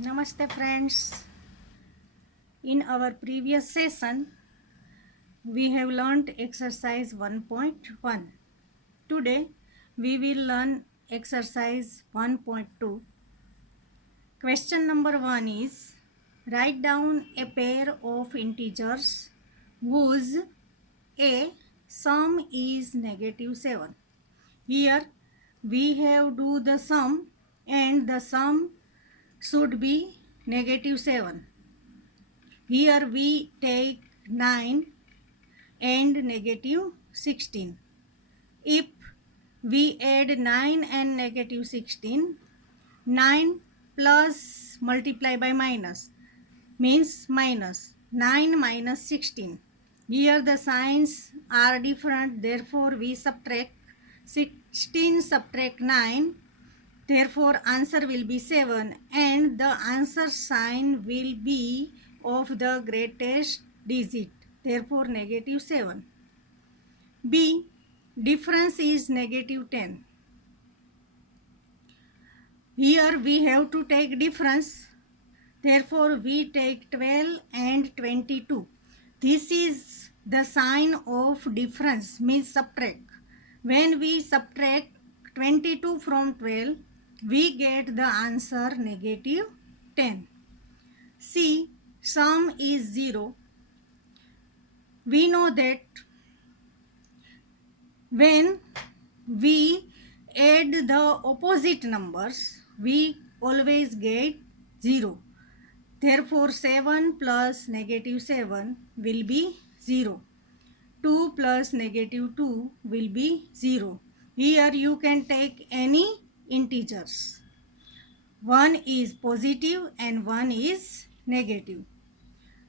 Namaste friends. In our previous session, we have learned exercise 1.1. Today, we will learn exercise 1.2. Question number 1 is write down a pair of integers whose a sum is negative 7. Here, we have do the sum and the sum should be negative 7. Here we take 9 and negative 16. If we add 9 and negative 16, 9 plus multiply by minus means minus 9 minus 16. Here the signs are different, therefore we subtract 16 subtract 9. Therefore, answer will be 7 and the answer sign will be of the greatest digit. Therefore, negative 7. B. Difference is negative 10. Here we have to take difference. Therefore, we take 12 and 22. This is the sign of difference, means subtract. When we subtract 22 from 12, we get the answer negative 10. C. Sum is 0. We know that when we add the opposite numbers, we always get 0. Therefore, 7 plus negative 7 will be 0. 2 plus negative 2 will be 0. Here you can take any integers. One is positive and one is negative.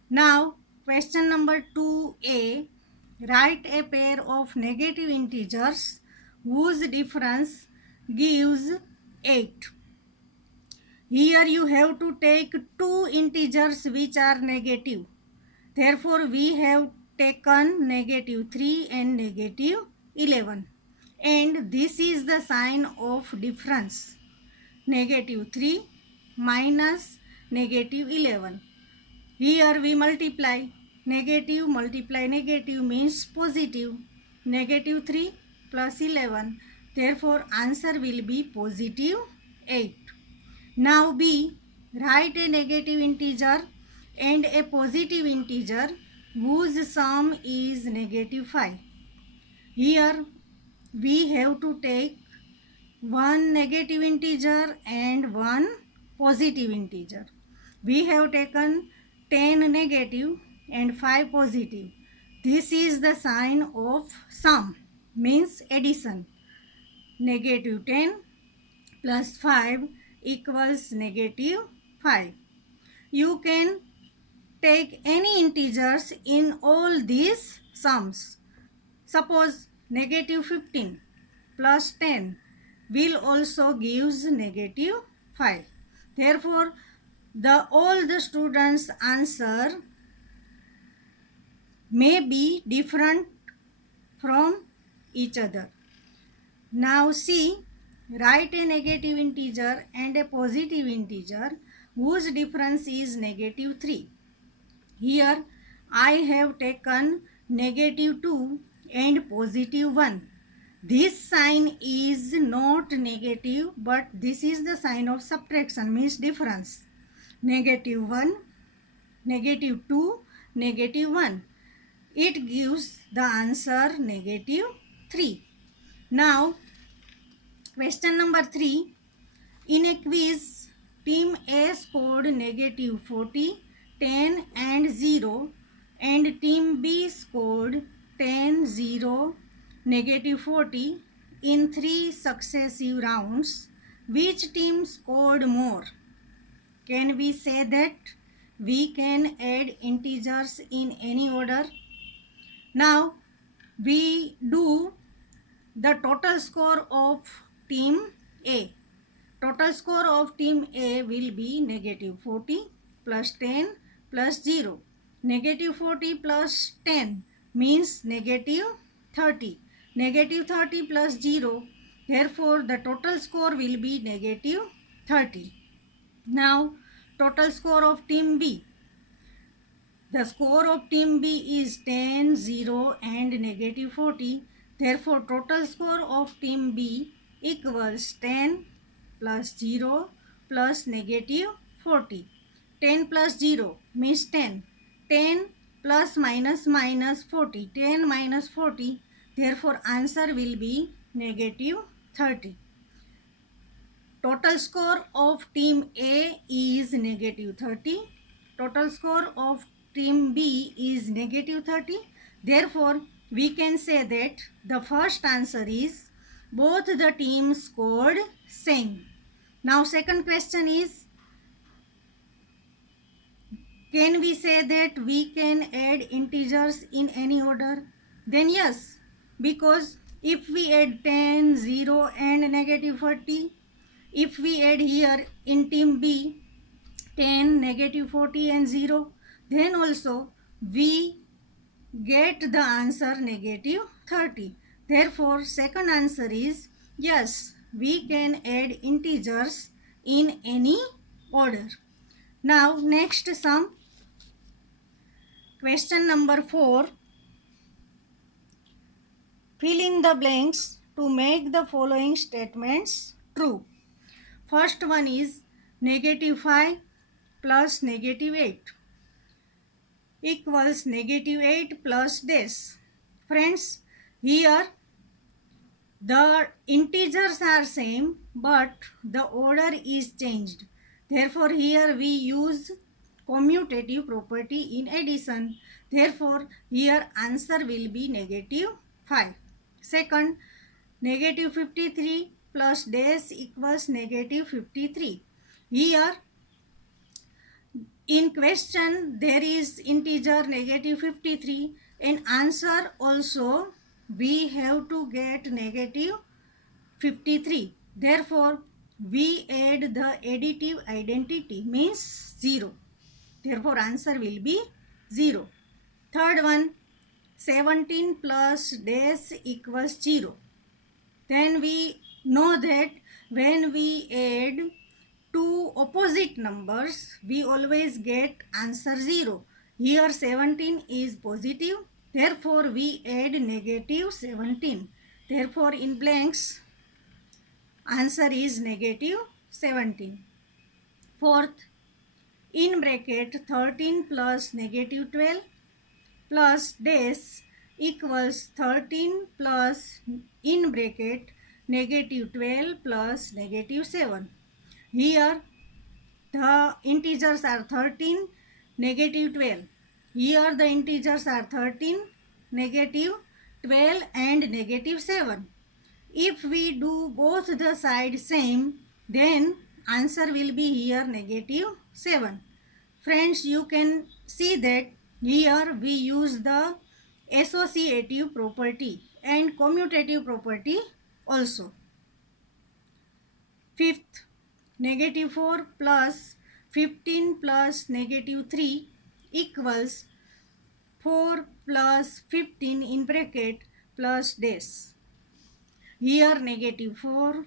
Now, question number 2a. Write a pair of negative integers whose difference gives 8. Here you have to take two integers which are negative. Therefore, we have taken negative 3 and negative 11. And this is the sign of difference. Negative 3 minus negative 11. Here we multiply. Negative multiply negative means positive. Negative 3 plus 11. Therefore, answer will be positive 8. Now B. Write a negative integer and a positive integer whose sum is negative 5. Here we have to take one negative integer and one positive integer. We have taken 10 negative and 5 positive. This is the sign of sum, means addition. Negative 10 plus 5 equals negative 5. You can take any integers in all these sums. Suppose negative 15 plus 10 will also gives negative 5. Therefore, all the students' answer may be different from each other. Now see, write a negative integer and a positive integer whose difference is negative 3. Here I have taken negative 2 and positive 1. This sign is not negative, but this is the sign of subtraction, means difference. Negative 1, negative 2, negative 1. It gives the answer negative 3. Now, question number 3. In a quiz, team A scored negative 40, 10 and 0 and team B scored 10, 0, negative 40 in 3 successive rounds. Which team scored more? Can we say that we can add integers in any order? Now we do the total score of team A. Total score of team A will be negative 40 plus 10 plus 0. Negative 40 plus 10 means negative 30. Negative 30 plus 0. Therefore, the total score will be negative 30. Now, total score of team B. The score of team B is 10, 0 and negative 40. Therefore, total score of team B equals 10 plus 0 plus negative 40. 10 plus 0 means 10. 10 plus minus 40. 10 minus 40. Therefore, answer will be negative 30. Total score of team A is negative 30. Total score of team B is negative 30. Therefore, we can say that the first answer is both the teams scored same. Now, second question is, can we say that we can add integers in any order? Then yes, because if we add 10, 0 and negative 40, if we add here in team B 10, negative 40 and 0, then also we get the answer negative 30. Therefore, second answer is yes, we can add integers in any order. Now, next sum. Question number 4. Fill in the blanks to make the following statements true. First one is negative 5 plus negative 8 equals negative 8 plus dash. Friends, here the integers are same but the order is changed. Therefore, here we use commutative property in addition. Therefore, here answer will be negative 5. Second, negative 53 plus dash equals negative 53. Here in question there is integer negative 53 and answer also we have to get negative 53. Therefore, we add the additive identity means 0. Therefore, answer will be 0. Third one, 17 plus dash equals 0. Then we know that when we add two opposite numbers, we always get answer 0. Here 17 is positive. Therefore, we add negative 17. Therefore, in blanks, answer is negative 17. Fourth, in bracket 13 plus negative 12 plus dash equals 13 plus in bracket negative 12 plus negative 7. Here the integers are 13, negative 12. Here the integers are 13, negative 12 and negative 7. If we do both the sides same, then answer will be here negative 7. Friends, you can see that here we use the associative property and commutative property also. Fifth, negative 4 plus 15 plus negative 3 equals 4 plus 15 in bracket plus dash. Here negative 4,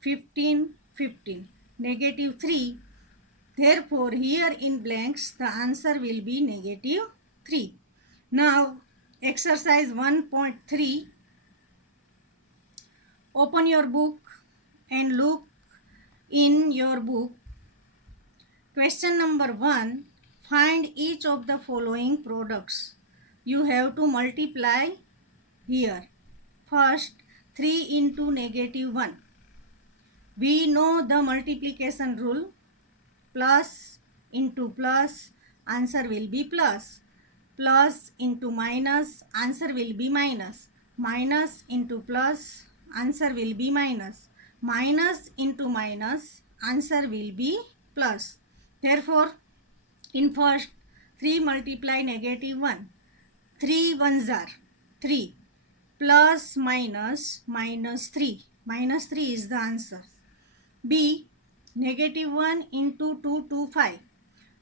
15, 15, negative 3. Therefore, here in blanks, the answer will be negative 3. Now, exercise 1.3. Open your book and look in your book. Question number 1. Find each of the following products. You have to multiply here. First, 3 into negative 1. We know the multiplication rule. Plus into plus, answer will be plus. Plus into minus, answer will be minus. Minus into plus, answer will be minus. Minus into minus, answer will be plus. Therefore, in first, 3 multiply negative 1. 3 ones are 3. Plus minus minus 3. Minus 3 is the answer. B, negative 1 into 2 to 5.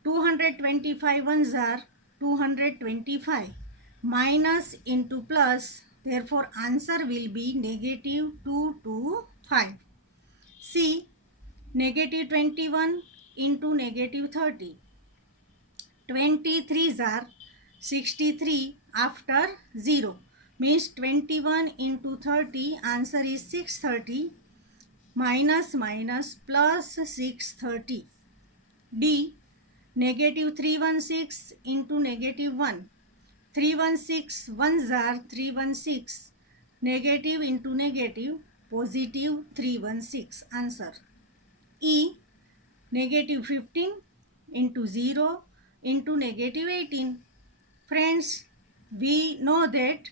225 ones are 225. Minus into plus. Therefore, answer will be negative 2 to 5. C, negative 21 into negative 30. 23s are 63 after 0. Means 21 into 30, answer is 630, minus minus plus 630. D. Negative 316 into negative 1. 316 ones are 316. Negative into negative, positive 316. Answer. E. Negative 15 into 0 into negative 18. Friends, we know that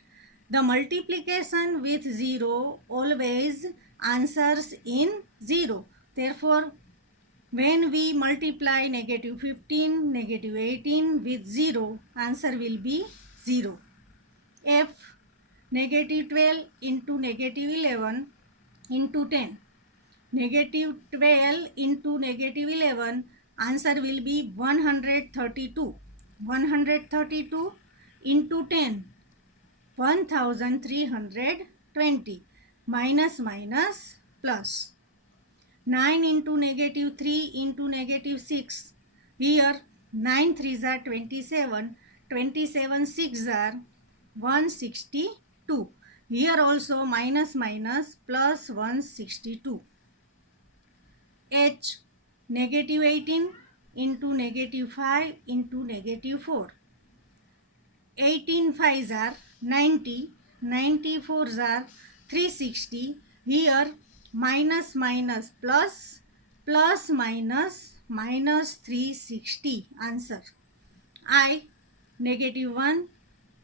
the multiplication with 0 always answers in 0. Therefore, when we multiply negative 15, negative 18 with 0, answer will be 0. F. Negative 12 into negative 11 into 10. Negative 12 into negative 11, answer will be 132. 132 into 10, 1320. Minus minus plus. 9 into negative 3 into negative 6. Here 9 3s are 27. 27 6s are 162. Here also minus minus plus 162. H. Negative 18 into negative 5 into negative 4. 18 5s are 90. 94s are 360. Here minus minus plus, plus minus minus 360. Answer. I. Negative 1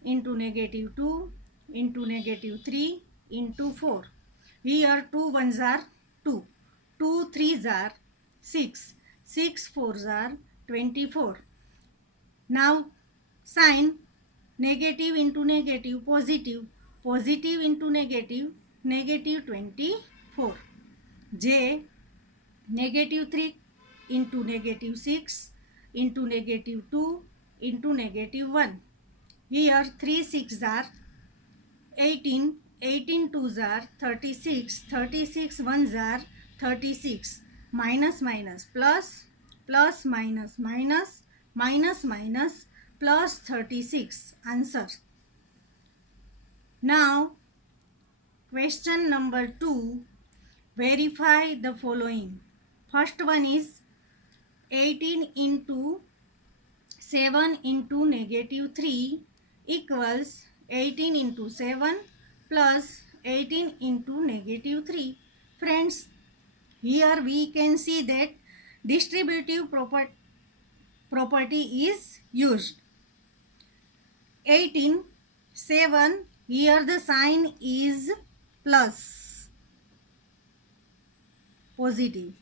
into negative 2 into negative 3 into 4. Here 2 ones are 2. 2 threes are 6. 6 fours are 24. Now sign negative into negative, positive. Positive into negative, negative 24. J. Negative 3 into negative 6 into negative 2 into negative 1. Here 3 6 are 18. 18 twos are 36. 36 ones are 36. Minus minus plus, plus minus minus, minus minus plus 36. Answer. Now question number 2. Verify the following. First one is 18 into 7 into negative 3 equals 18 into 7 plus 18 into negative 3. Friends, here we can see that distributive property is used. 18, 7, here the sign is plus, positive.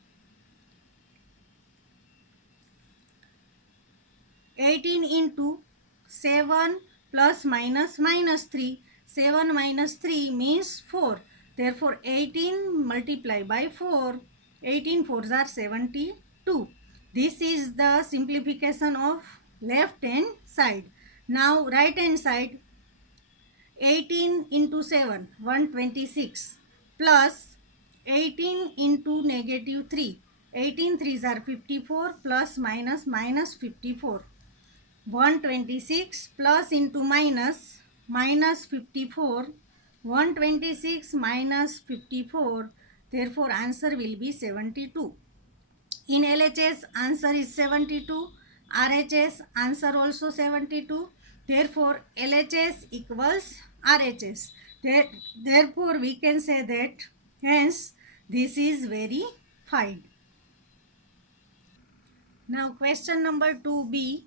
18 into 7 plus minus minus 3. 7 minus 3 means 4. Therefore 18 multiplied by 4. 18 fours are 72. This is the simplification of left hand side. Now right hand side. 18 into 7, 126, plus 18 into negative 3. 18 threes are 54 plus minus minus 54. 126 plus into minus, minus 54. 126 minus 54. Therefore answer will be 72. In LHS answer is 72. RHS answer also 72. Therefore LHS equals RHS. Therefore we can say that hence this is verified. Now question number 2b.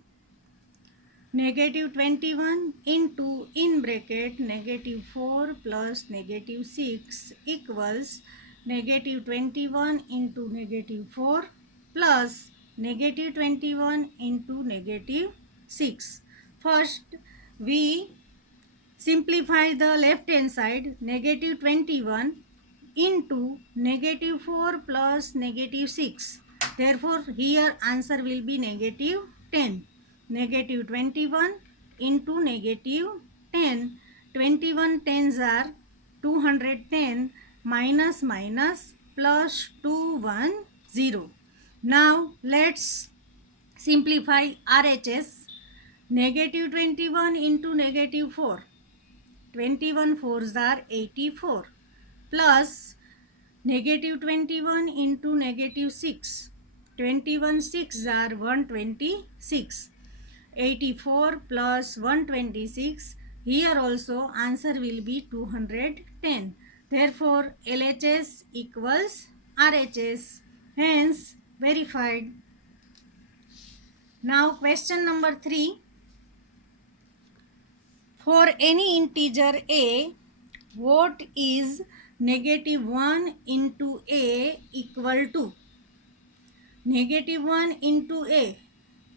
Negative 21 into in bracket negative 4 plus negative 6 equals negative 21 into negative 4 plus negative 21 into negative 6. First we simplify the left hand side. Negative 21 into negative 4 plus negative 6. Therefore here answer will be negative 10. Negative 21 into negative 10. 21 tens are 210, minus minus plus 210. Now let's simplify RHS. Negative 21 into negative 4. 21 fours are 84 plus negative 21 into negative 6. 21 6 are 126. 84 plus 126. Here also answer will be 210. Therefore LHS equals RHS. Hence verified. Now question number 3. For any integer a, what is negative 1 into a equal to? Negative 1 into a.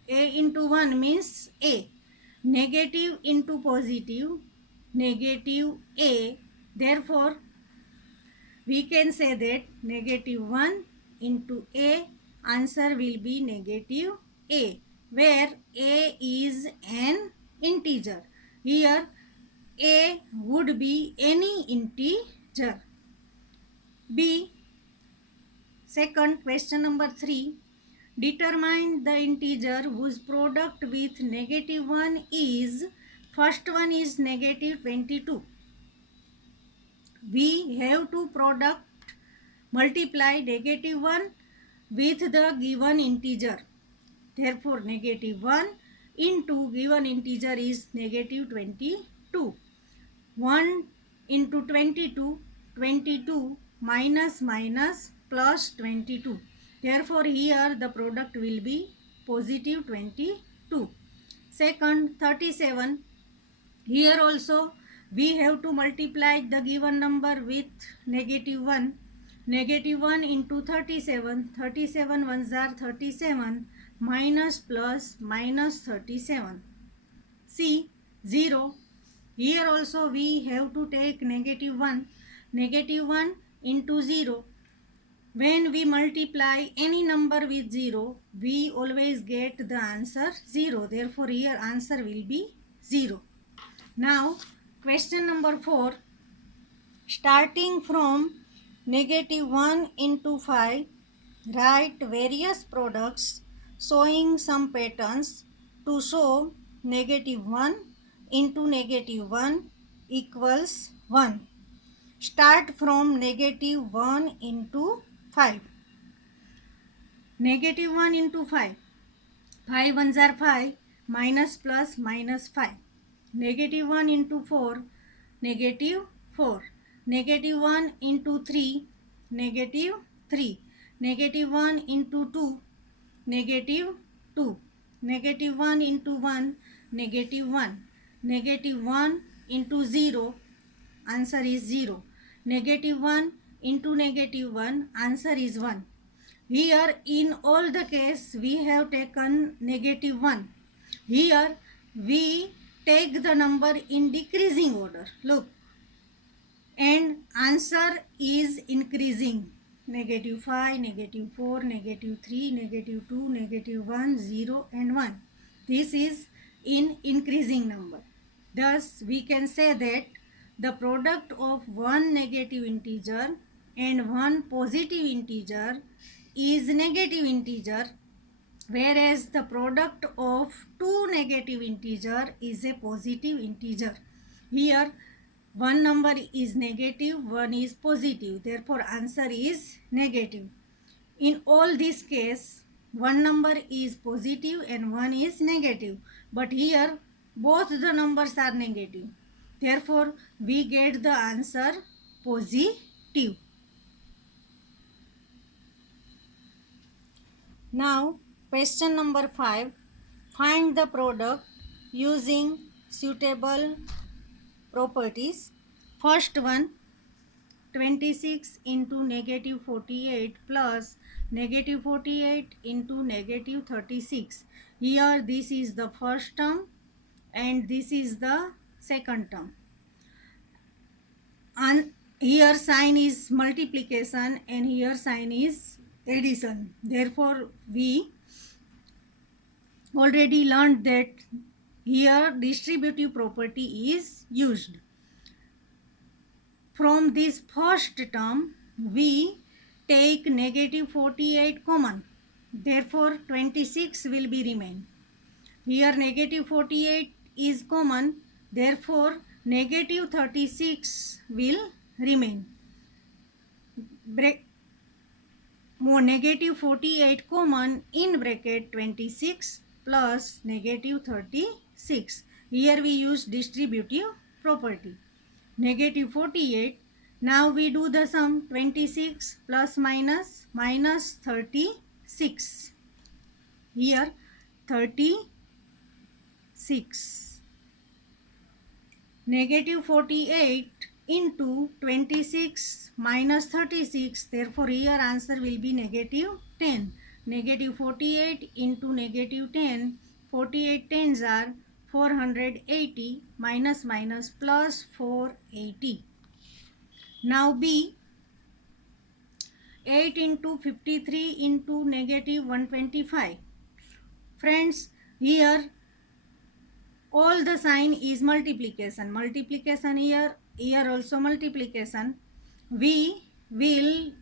A into 1 means a. Negative into positive, negative a. Therefore, we can say that negative 1 into a, answer will be negative a, where a is an integer. Here a would be any integer. B. Second, question number 3. Determine the integer whose product with negative 1 is, first one is negative 22. We have to product multiply negative 1 with the given integer. Therefore, negative 1 into given integer is negative 22. 1 into 22, 22 minus minus plus 22. Therefore, here the product will be positive 22. Second, 37. Here also we have to multiply the given number with negative 1. Negative 1 into 37. 37 ones are 37 minus plus minus 37. C. 0. Here also we have to take negative 1. Negative 1 into 0. When we multiply any number with 0, we always get the answer 0. Therefore, here answer will be 0. Now, question number 4. Starting from negative 1 into 5, write various products showing some patterns to show negative 1 into negative 1 equals 1. Start from negative 1 into 5. Negative 1 into 5. 5 ones are 5 minus plus minus 5. Negative 1 into 4. Negative 4. Negative 1 into 3. Negative 3. Negative 1 into 2. Negative 2. Negative 1 into 1. Negative 1. Negative 1 into 0. Answer is 0. Negative 1 into negative 1. Answer is 1. Here in all the case we have taken negative 1. Here we take the number in decreasing order. Look, and answer is increasing. Negative 5, negative 4, negative 3, negative 2, negative 1, 0 and 1. This is in increasing number. Thus we can say that the product of one negative integer and one positive integer is negative integer, whereas the product of two negative integer is a positive integer. Here one number is negative, one is positive, therefore answer is negative. In all this case, one number is positive and one is negative, but here both the numbers are negative, therefore we get the answer positive. Now, question number 5. Find the product using suitable properties. First one, 26 into negative 48 plus negative 48 into negative 36. Here this is the first term and this is the second term. And here sign is multiplication and here sign is addition. Therefore, we already learned that here distributive property is used. From this first term, we take negative 48 common. Therefore 26 will be remain. Here negative 48 is common. Therefore negative 36 will remain. More negative 48 common in bracket 26 plus negative 36. Here we use distributive property. Negative 48. Now we do the sum 26 plus minus 36. Here 36. Negative 48 into 26 minus 36. Therefore here answer will be negative 10. Negative 48 into negative 10. 48 tens are 480 minus plus 480. Now B, 8 into 53 into negative 125. Friends, here all the sign is multiplication. Multiplication here also multiplication. We will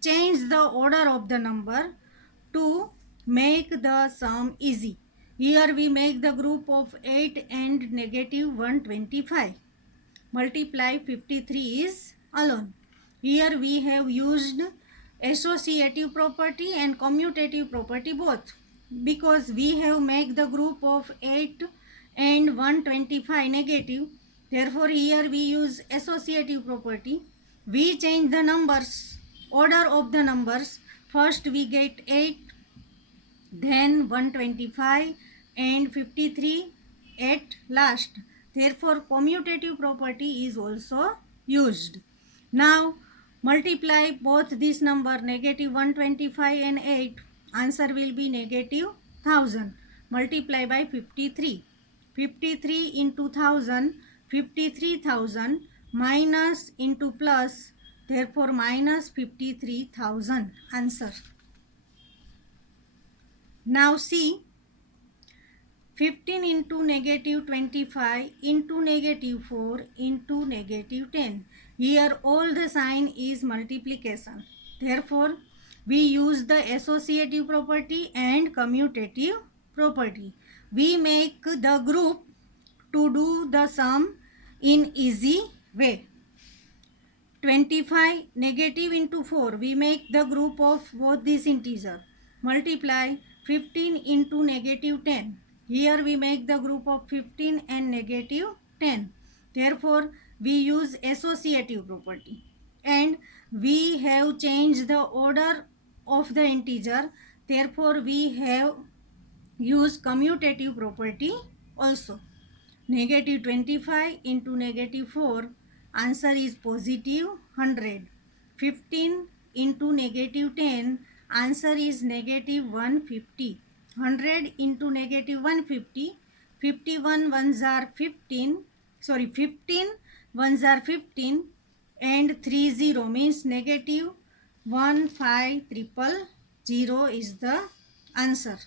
change the order of the number to make the sum easy. Here we make the group of 8 and negative 125. Multiply 53 is alone. Here we have used associative property and commutative property both, because we have made the group of 8 and 125 negative. Therefore here we use associative property. We change the numbers, order of the numbers. First we get 8, then 125 and 53 at last. Therefore commutative property is also used. Now multiply both this number, negative 125 and 8. Answer will be negative 1000. Multiply by 53. 53 into 1000, 53,000 minus into plus. Therefore minus 53,000. Answer. Now see, 15 into negative 25 into negative 4 into negative 10. Here all the sign is multiplication. Therefore, we use the associative property and commutative property. We make the group to do the sum in easy way. 25 negative into 4, we make the group of both these integer. Multiply 15 into negative 10. Here we make the group of 15 and negative 10. Therefore we use associative property, and we have changed the order of the integer. Therefore we have used commutative property also. Negative 25 into negative 4, answer is positive 100. 15 into negative 10, answer is negative 150. 100 into negative 150, 51 ones are 15, 15 ones are 15, and 30 means negative 15000 is the answer.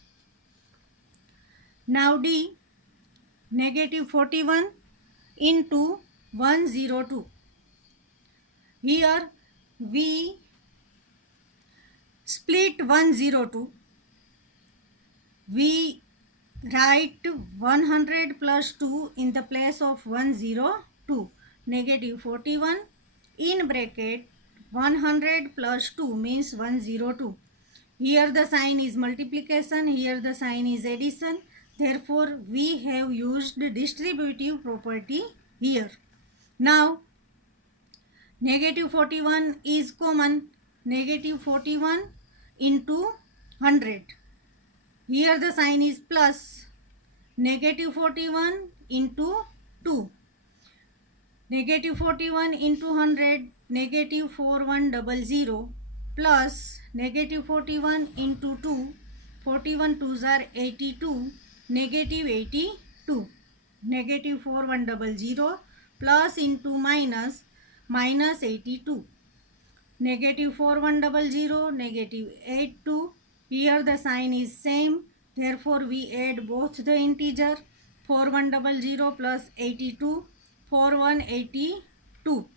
Now D, negative 41 into 102. Here we split 102. We write 100 plus 2 in the place of 102. Negative 41 in bracket 100 plus 2 means 102. Here the sign is multiplication, here the sign is addition. Therefore we have used distributive property here. Now negative 41 is common. Negative 41 into 100. Here the sign is plus. Negative 41 into 2. Negative 41 into 100, negative 4100 plus negative 41 into 2, 41 twos are 82, negative 82. Negative 4100 plus into minus 82. Negative 4100, negative 82. Here the sign is same. Therefore we add both the integer. 4100 plus 82, 4182.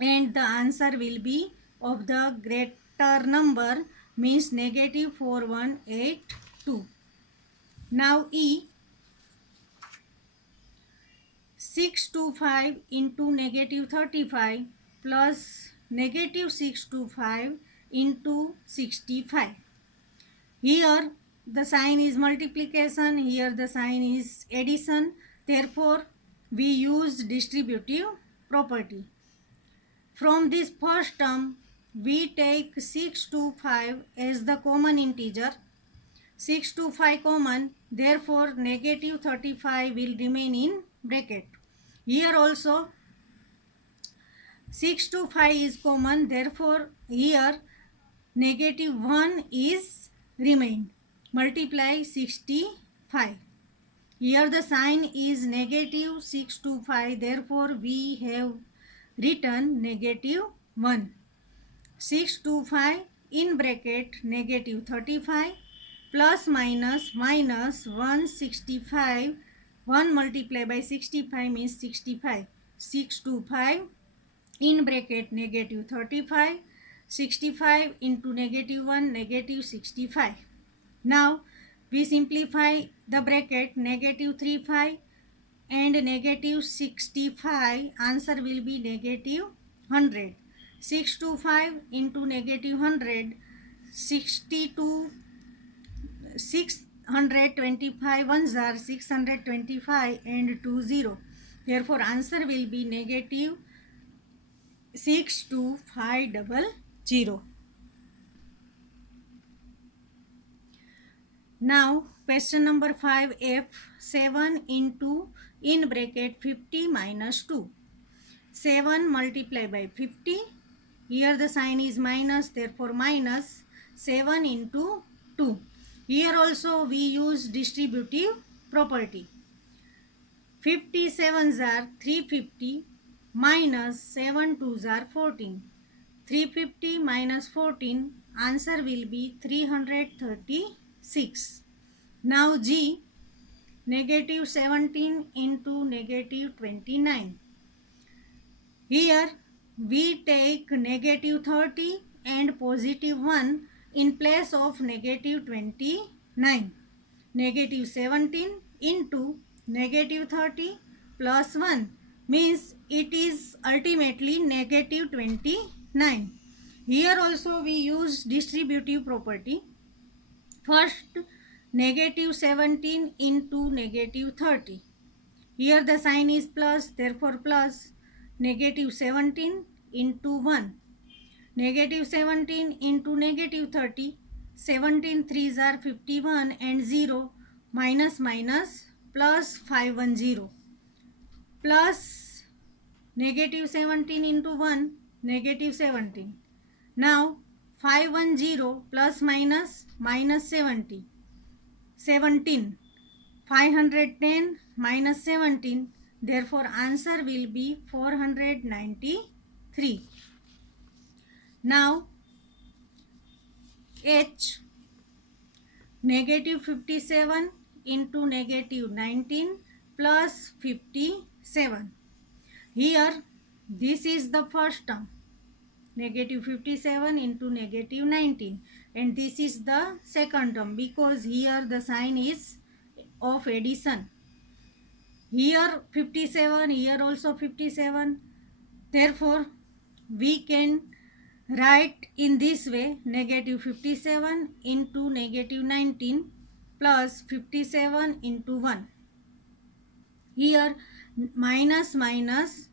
And the answer will be of the greater number means negative 4182. Now E, 625 into negative 35 plus negative 625 into 65. Here the sign is multiplication, here the sign is addition. Therefore, we use distributive property. From this first term, we take 6 to 5 as the common integer. 6 to 5 common, therefore negative 35 will remain in bracket. Here also 6 to 5 is common, therefore here negative 1 is remain. Multiply 65. Here the sign is negative 6 to 5, therefore we have written negative 1. 6 to 5 in bracket negative 35 plus minus minus 165. 1 multiplied by 65 means 65. 6 to 5 in bracket negative 35. 65 into negative 1 negative 65. Now we simplify the bracket negative 35 and negative 65. Answer will be negative 100. 6 to 5 into negative 100. 62 625 ones are 625 and 2 0. Therefore answer will be negative 62500. Now question number 5F, 7 into in bracket 50 minus 2. 7 multiplied by 50. Here the sign is minus, therefore minus 7 into 2. Here also we use distributive property. 57s are 350 minus 7 2s are 14. 350 minus 14, answer will be 336. Now G, negative 17 into negative 29. Here we take negative 30 and positive 1 in place of negative 29. Negative 17 into negative 30 plus 1 means it is ultimately negative 29. Here also we use distributive property. First, negative 17 into negative 30. Here the sign is plus, therefore plus negative 17 into 1. Negative 17 into negative 30. 17 3s are 51 and 0 minus minus plus 510. Plus negative 17 into 1, negative 17. Now 510 plus minus minus 70. 17. 510 minus 17. Therefore answer will be 493. Now H, negative 57 into negative 19 plus 57. Here this is the first term, negative 57 into negative 19, and this is the second term because here the sign is of addition. Here 57, here also 57. Therefore we can write in this way, negative 57 into negative 19 plus 57 into 1. Here minus minus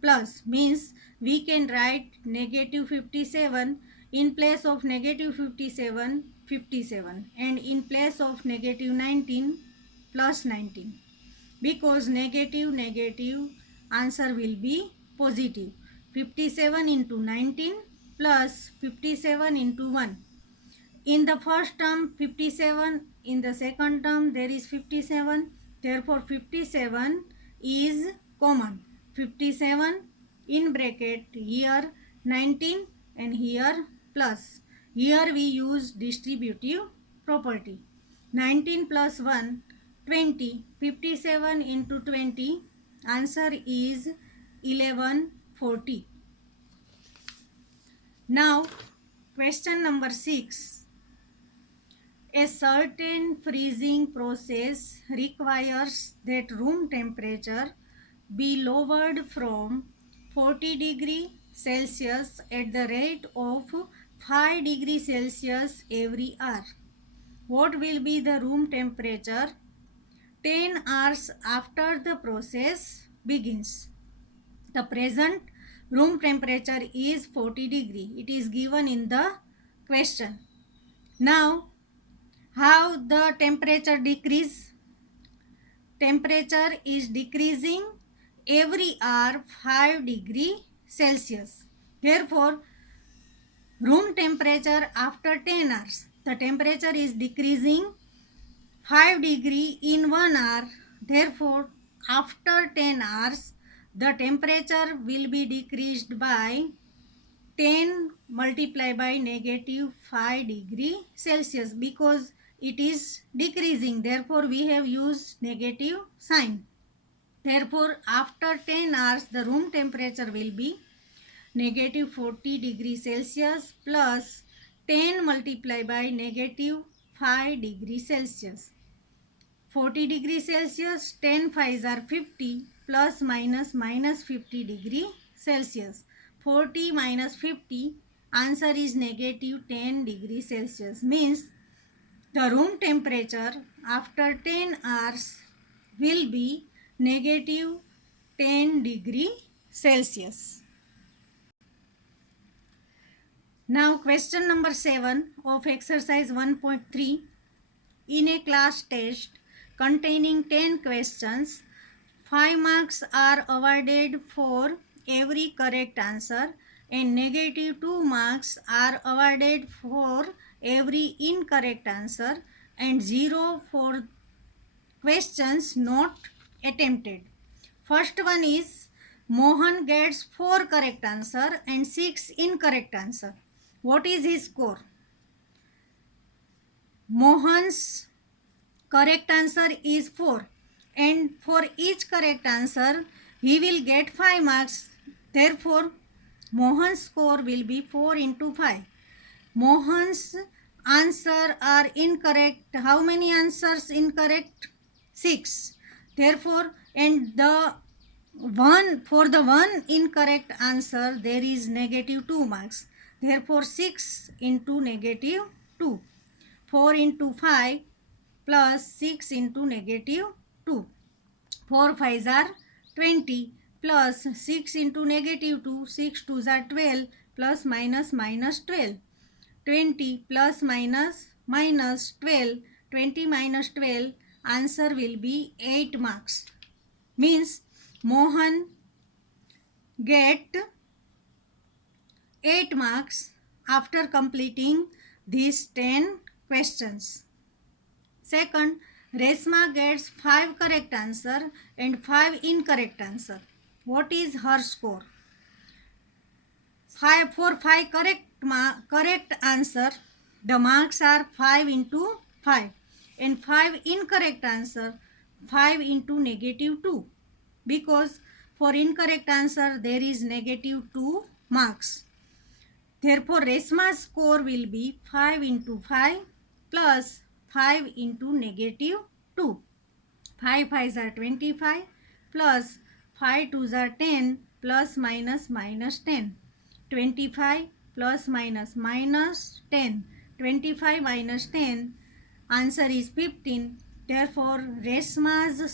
plus means we can write negative 57 in place of negative 57 57 and in place of negative 19 plus 19, because negative negative answer will be positive. 57 into 19 plus 57 into 1. In the first term 57, in the second term there is 57, therefore 57 is common. 57 in bracket, here 19 and here plus. Here we use distributive property. 19 plus 1, 20. 57 into 20, answer is 1140. Now question number 6. A certain freezing process requires that room temperature be lowered from 40 degree Celsius at the rate of 5 degree Celsius every hour. What will be the room temperature 10 hours after the process begins? The present room temperature is 40 degree. It is given in the question. Now, how the temperature decrease? Temperature is decreasing every hour 5 degree Celsius. Therefore, room temperature after 10 hours, the temperature is decreasing 5 degree in 1 hour. Therefore, after 10 hours, the temperature will be decreased by 10 multiplied by negative 5 degree Celsius, because it is decreasing. Therefore, we have used negative sign. Therefore, after 10 hours, the room temperature will be negative 40 degree Celsius plus 10 multiplied by negative 5 degree Celsius. 40 degree Celsius, 10 5s are 50, plus minus 50 degree Celsius. 40 minus 50, answer is negative 10 degree Celsius. Means the room temperature after 10 hours will be negative 10 degree Celsius. Now question number 7 of exercise 1.3. In a class test containing 10 questions, 5 marks are awarded for every correct answer and negative 2 marks are awarded for every incorrect answer and 0 for questions not attempted. First one is Mohan gets 4 correct answer and 6 incorrect answer. What is his score? Mohan's correct answer is 4, and for each correct answer he will get 5 marks. Therefore, Mohan's score will be 4 into 5. Mohan's answer are incorrect. How many answers incorrect? 6. Therefore, and the one incorrect answer there is negative 2 marks. Therefore, 6 into negative 2. 4 into 5 plus 6 into negative 2. 4 5s are 20 plus 6 into negative 2. 6 2s are 12 plus minus 12. 20 plus minus 12. 20 minus 12. Answer will be 8 marks. Means Mohan get 8 marks after completing these 10 questions. Second, Resma gets 5 correct answer and 5 incorrect answer. What is her score? 5 for 5 correct answer, the marks are 5 into 5, and 5 incorrect answer 5 into negative 2, because for incorrect answer there is negative 2 marks. Therefore, Resma's score will be 5 into 5 plus 5 into negative 2. 5 5s are 25 plus 5 2s are 10 plus minus 10. 25 plus minus 10. 25 minus 10. Answer is 15. Therefore, Resma's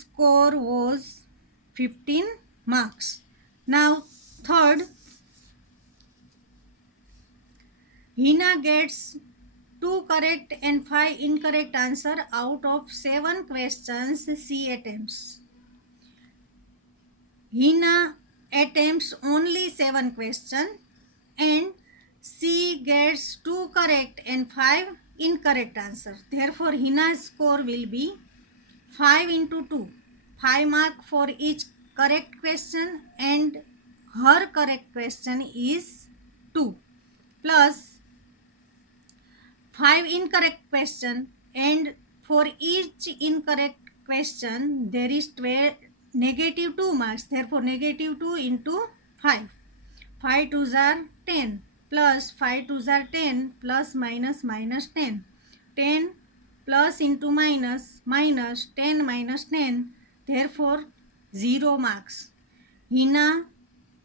score was 15 marks. Now, third, Hina gets 2 correct and 5 incorrect answer out of 7 questions she attempts. Hina attempts only 7 questions and she gets 2 correct and 5 incorrect answer. Therefore, Hina's score will be 5 into 2. 5 mark for each correct question and her correct question is 2 plus 5 incorrect question, and for each incorrect question there is negative 2 marks. Therefore, negative 2 into 5. 5 2s are 10 plus 5 2s are 10 plus minus minus 10. 10 plus into minus minus 10 minus 10. Therefore 0 marks. Hina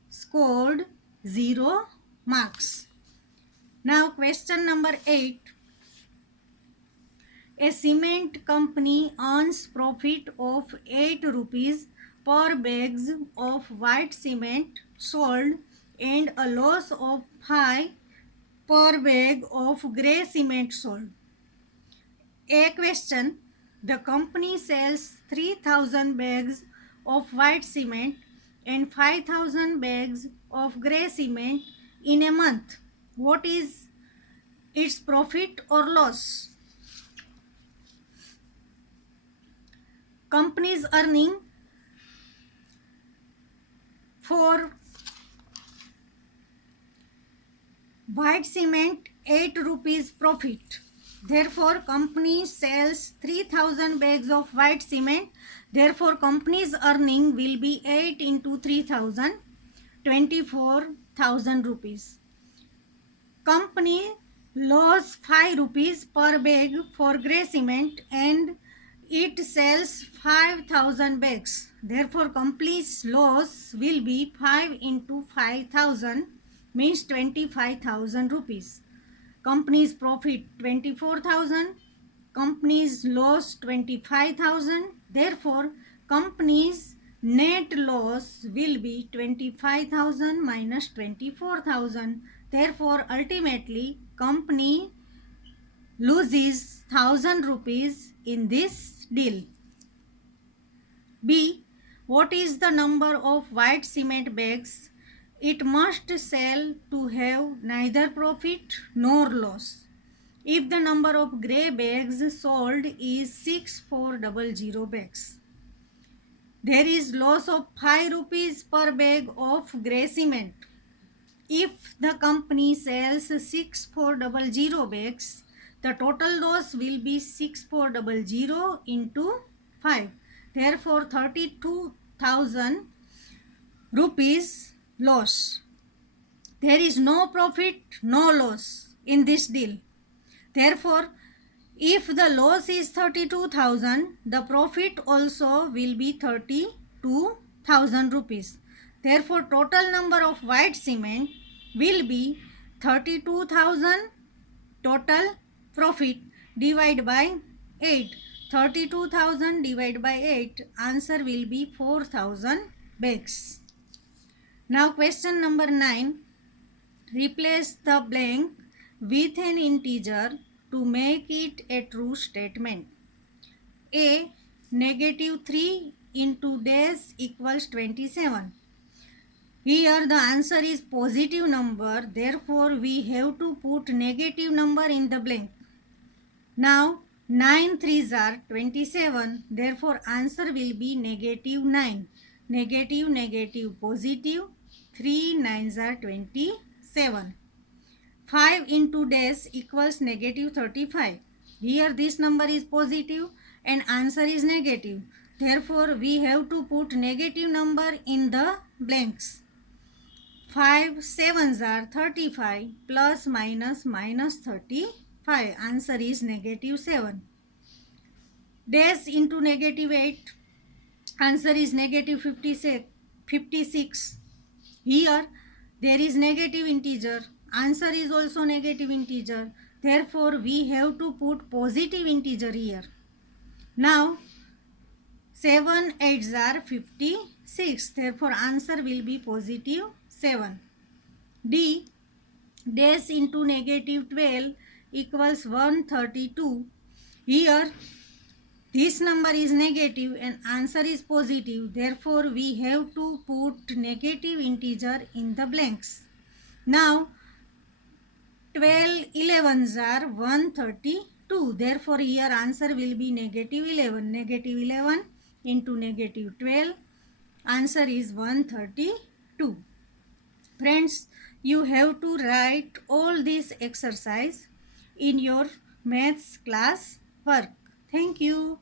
scored 0 marks. Now question number 8. A cement company earns profit of 8 rupees per bags of white cement sold and a loss of 5 per bag of grey cement sold. A question. The company sells 3000 bags of white cement and 5000 bags of grey cement in a month. What is its profit or loss? Company's earning for white cement 8 rupees profit. Therefore company sells 3000 bags of white cement. Therefore company's earning will be 8 into 3000, 24,000 rupees. Company loss 5 rupees per bag for grey cement and it sells 5000 bags. Therefore company's loss will be 5 into 5000 means 25,000 rupees. Company's profit 24,000, company's loss 25,000. Therefore company's net loss will be 25,000 minus 24,000. Therefore ultimately company loses 1000 rupees in this deal. B. What is the number of white cement bags it must sell to have neither profit nor loss? If the number of grey bags sold is 6400 bags, there is loss of 5 rupees per bag of grey cement. If the company sells 6400 bags, the total loss will be 6400 into 5. Therefore 32,000 rupees loss. There is no profit, no loss in this deal. Therefore, if the loss is 32,000, the profit also will be 32,000 rupees. Therefore, total number of white cement will be 32,000. Total profit divided by 8. 32,000 divided by 8. Answer will be 4,000 bags. Now question number 9. Replace the blank with an integer to make it a true statement. A. Negative 3 into dash equals 27. Here the answer is positive number. Therefore we have to put negative number in the blank. Now 9 3s are 27. Therefore answer will be negative 9. Negative, negative, positive. 3 9s are 27. 5 into dash equals negative 35. Here this number is positive and answer is negative. Therefore we have to put negative number in the blanks. 5 7s are 35 plus minus minus 35. Answer is negative 7. Dash into negative 8. Answer is negative 56. Here there is negative integer. Answer is also negative integer. Therefore we have to put positive integer here. Now 7 8s are 56. Therefore answer will be positive 7. D. Dash into negative 12 equals 132. Here this number is negative and answer is positive. Therefore we have to put negative integer in the blanks. Now 12 11s are 132. Therefore here answer will be negative 11. Negative 11 into negative 12. Answer is 132. Friends, you have to write all this exercise in your maths class work. Thank you.